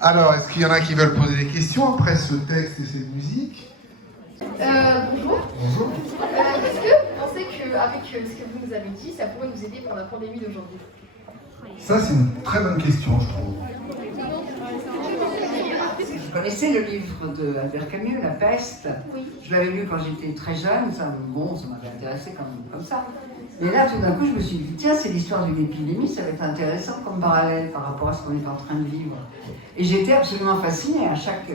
Alors, est-ce qu'il y en a qui veulent poser des questions après ce texte et cette musique? Bonjour. Bonjour. Est-ce que vous pensez qu'avec ce que vous nous avez dit, ça pourrait nous aider pour la pandémie d'aujourd'hui? Ça, c'est une très bonne question, je trouve. Je connaissais le livre de Albert Camus, La Peste. Oui. Je l'avais lu quand j'étais très jeune, ça m'avait intéressé comme ça. Et là, tout d'un coup, je me suis dit, tiens, c'est l'histoire d'une épidémie, ça va être intéressant comme parallèle par rapport à ce qu'on est en train de vivre. Et j'étais absolument fascinée à chaque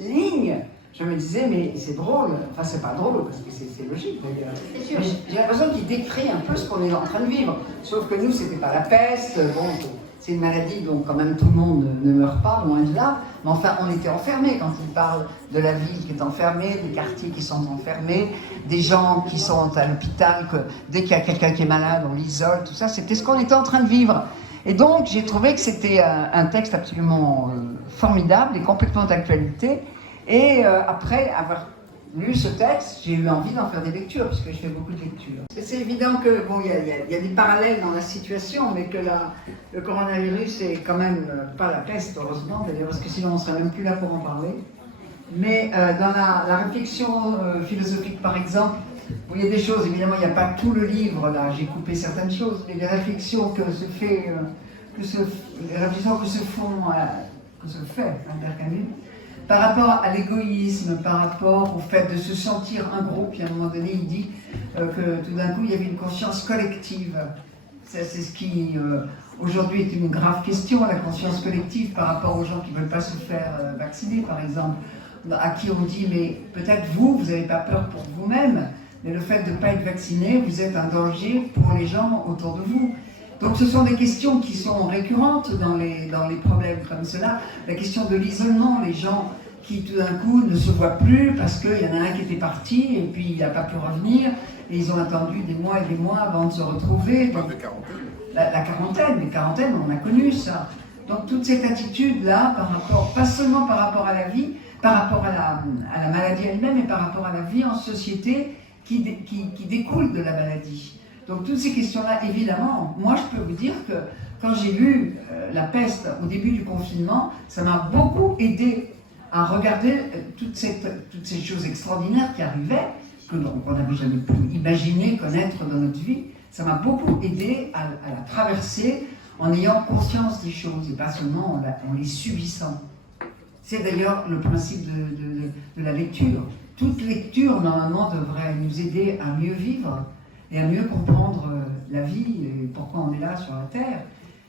ligne. Je me disais, mais c'est drôle. Enfin, c'est pas drôle, parce que c'est logique d'ailleurs. Mais j'ai l'impression qu'il décrit un peu ce qu'on est en train de vivre. Sauf que nous, c'était pas la peste. Bon, c'est une maladie dont quand même tout le monde ne meurt pas, loin de là. Mais enfin, on était enfermés quand il parle de la ville qui est enfermée, des quartiers qui sont enfermés, des gens qui sont à l'hôpital, que dès qu'il y a quelqu'un qui est malade, on l'isole, tout ça. C'était ce qu'on était en train de vivre. Et donc, j'ai trouvé que c'était un texte absolument formidable et complètement d'actualité. Et après avoir lu ce texte, j'ai eu envie d'en faire des lectures, puisque je fais beaucoup de lectures. C'est évident que, bon, il y a des parallèles dans la situation, mais que le coronavirus est quand même pas la peste, heureusement, d'ailleurs, parce que sinon on ne serait même plus là pour en parler. Mais dans la réflexion philosophique, par exemple, bon, il y a des choses, évidemment, il n'y a pas tout le livre, là, j'ai coupé certaines choses, mais les réflexions que se fait Albert Camus, par rapport à l'égoïsme, par rapport au fait de se sentir un groupe. Et à un moment donné, il dit que tout d'un coup, il y avait une conscience collective. C'est ce qui, aujourd'hui, est une grave question, la conscience collective par rapport aux gens qui ne veulent pas se faire vacciner, par exemple, à qui on dit, mais peut-être vous n'avez pas peur pour vous-même, mais le fait de ne pas être vacciné, vous êtes un danger pour les gens autour de vous. Donc ce sont des questions qui sont récurrentes dans les problèmes comme cela. La question de l'isolement, les gens qui tout d'un coup ne se voient plus parce qu'il y en a un qui était parti et puis il n'a pas pu revenir et ils ont attendu des mois et des mois avant de se retrouver. Donc, la quarantaine, les quarantaines, on a connu ça. Donc toute cette attitude-là, par rapport, pas seulement par rapport à la vie, par rapport à la maladie elle-même, mais par rapport à la vie en société qui découle de la maladie. Donc toutes ces questions-là, évidemment, moi je peux vous dire que quand j'ai lu La Peste au début du confinement, ça m'a beaucoup aidé à regarder toutes ces choses extraordinaires qui arrivaient, qu'on n'avait jamais pu imaginer, connaître dans notre vie. Ça m'a beaucoup aidé à la traverser en ayant conscience des choses et pas seulement en les subissant. C'est d'ailleurs le principe de la lecture. Toute lecture, normalement, devrait nous aider à mieux vivre et à mieux comprendre la vie et pourquoi on est là sur la Terre.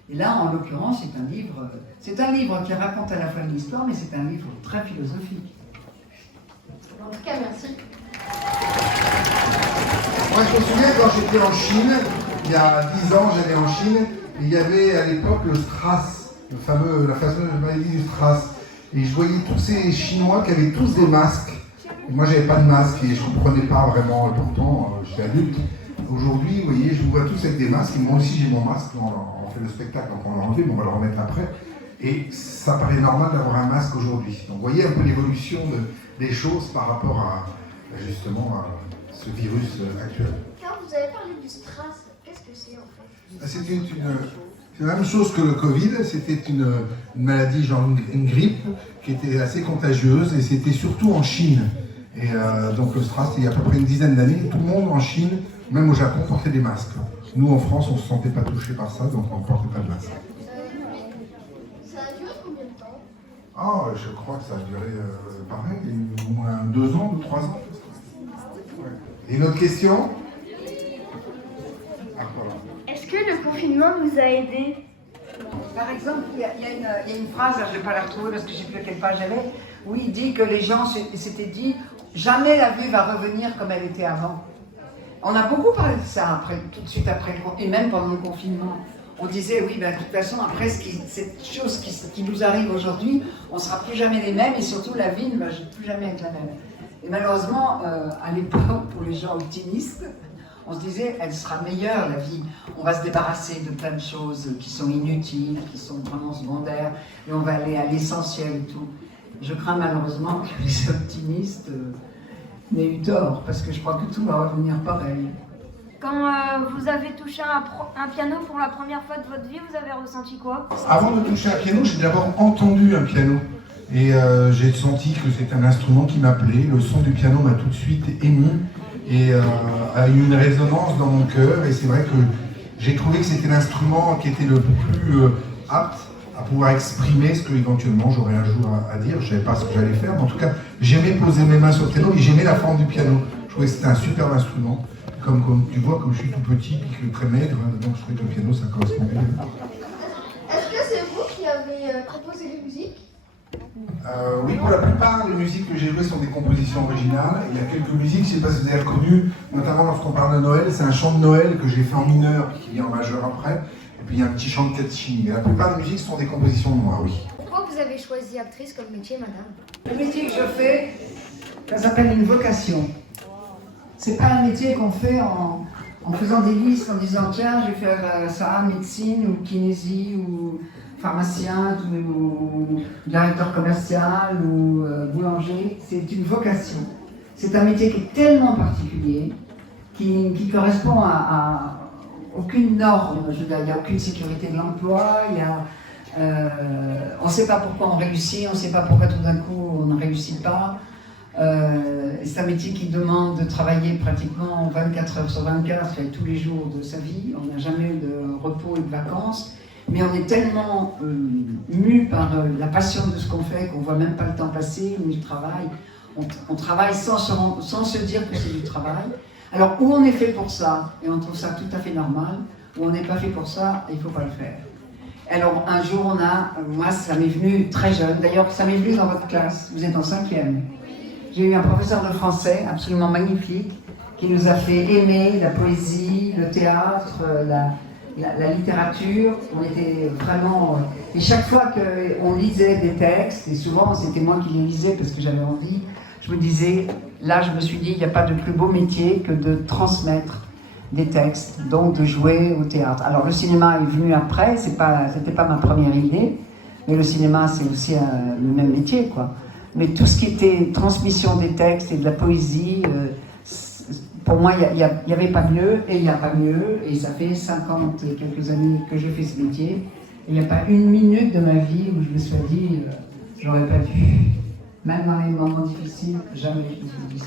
Et là, en l'occurrence, c'est un livre qui raconte à la fois une histoire, mais c'est un livre très philosophique. En tout cas, merci. Moi, je me souviens quand j'étais en Chine, il y a 10 ans, j'allais en Chine, et il y avait à l'époque le SRAS, la fameuse maladie du SRAS. Et je voyais tous ces Chinois qui avaient tous des masques. Et moi, j'avais pas de masque et je ne comprenais pas vraiment, pourtant, j'étais adulte. Aujourd'hui, vous voyez, je vous vois tous avec des masques, et moi aussi j'ai mon masque, on fait le spectacle, donc on l'a enlevé, mais on va le remettre après. Et ça paraît normal d'avoir un masque aujourd'hui. Donc vous voyez un peu l'évolution des choses par rapport à, justement, à ce virus actuel. Quand vous avez parlé du SRAS, qu'est-ce que c'est en fait? C'est la même chose que le Covid, c'était une maladie, genre une grippe, qui était assez contagieuse, et c'était surtout en Chine. Et donc le SRAS, il y a à peu près une dizaine d'années, tout le monde en Chine, même au Japon, portait des masques. Nous, en France, on ne se sentait pas touché par ça, donc on ne portait pas de masque. Ça a duré combien de temps? Ah, je crois que ça a duré, pareil, au moins 2 ans ou 3 ans. Ouais. Et une autre question? Ah, voilà. Est-ce que le confinement nous a aidés? Par exemple, il y a une phrase, je ne vais pas la retrouver parce que je ne sais plus à quelle page elle est, où il dit que les gens s'étaient dit « jamais la vie va revenir comme elle était avant ». On a beaucoup parlé de ça après, tout de suite après, et même pendant le confinement. On disait, oui, ben, de toute façon, après, cette chose qui nous arrive aujourd'hui, on ne sera plus jamais les mêmes, et surtout, la vie ne va plus jamais être la même. Et malheureusement, à l'époque, pour les gens optimistes, on se disait, elle sera meilleure, la vie. On va se débarrasser de plein de choses qui sont inutiles, qui sont vraiment secondaires, et on va aller à l'essentiel et tout. Je crains malheureusement que les optimistes n'aient eu tort, parce que je crois que tout va revenir pareil. Quand vous avez touché un piano pour la première fois de votre vie, vous avez ressenti quoi? Avant de toucher un piano, j'ai d'abord entendu un piano. Et j'ai senti que c'était un instrument qui m'appelait. Le son du piano m'a tout de suite ému et a eu une résonance dans mon cœur. Et c'est vrai que j'ai trouvé que c'était l'instrument qui était le plus apte à pouvoir exprimer ce que éventuellement j'aurais un jour à dire. Je ne savais pas ce que j'allais faire, mais en tout cas, j'aimais poser mes mains sur le piano et j'aimais la forme du piano. Je trouvais que c'était un superbe instrument. Comme tu vois, comme je suis tout petit et que très maigre, donc je trouvais que le piano, ça correspondait. Est-ce que c'est vous qui avez composé les musiques? Oui, pour la plupart, les musiques que j'ai jouées sont des compositions originales. Il y a quelques musiques, je ne sais pas si vous avez reconnu, notamment lorsqu'on parle de Noël, c'est un chant de Noël que j'ai fait en mineur, qui vient en majeur après. Et puis il y a un petit chant de catching. La plupart des musiques sont des compositions de moi, oui. Pourquoi vous avez choisi actrice comme métier, madame? Le métier que je fais, ça s'appelle une vocation. C'est pas un métier qu'on fait en faisant des listes, en disant tiens, je vais faire ça, médecine ou kinésie ou pharmacien ou directeur commercial ou boulanger. C'est une vocation. C'est un métier qui est tellement particulier, qui correspond à aucune norme. Je veux dire, il n'y a aucune sécurité de l'emploi, on ne sait pas pourquoi on réussit, on ne sait pas pourquoi tout d'un coup on ne réussit pas. C'est un métier qui demande de travailler pratiquement 24 heures sur 24 et tous les jours de sa vie. On n'a jamais eu de repos et de vacances, mais on est tellement mu par la passion de ce qu'on fait qu'on ne voit même pas le temps passer, ni le travail. On travaille sans se dire que c'est du travail. Alors, où on est fait pour ça, et on trouve ça tout à fait normal, où on n'est pas fait pour ça, il ne faut pas le faire. Alors, un jour, moi, ça m'est venu très jeune, d'ailleurs, ça m'est venu dans votre classe, vous êtes en 5e. J'ai eu un professeur de français absolument magnifique, qui nous a fait aimer la poésie, le théâtre, la littérature. On était vraiment... Et chaque fois qu'on lisait des textes, et souvent c'était moi qui les lisais parce que j'avais envie, je me disais, là je me suis dit, il n'y a pas de plus beau métier que de transmettre des textes, donc de jouer au théâtre. Alors le cinéma est venu après, c'était pas ma première idée, mais le cinéma c'est aussi le même métier, quoi. Mais tout ce qui était transmission des textes et de la poésie, pour moi, il n'y avait pas mieux, et il n'y a pas mieux, et ça fait 50 et quelques années que je fais ce métier, et il n'y a pas une minute de ma vie où je me suis dit, j'aurais pas dû. Même dans les moments difficiles, jamais je me suis dit ça.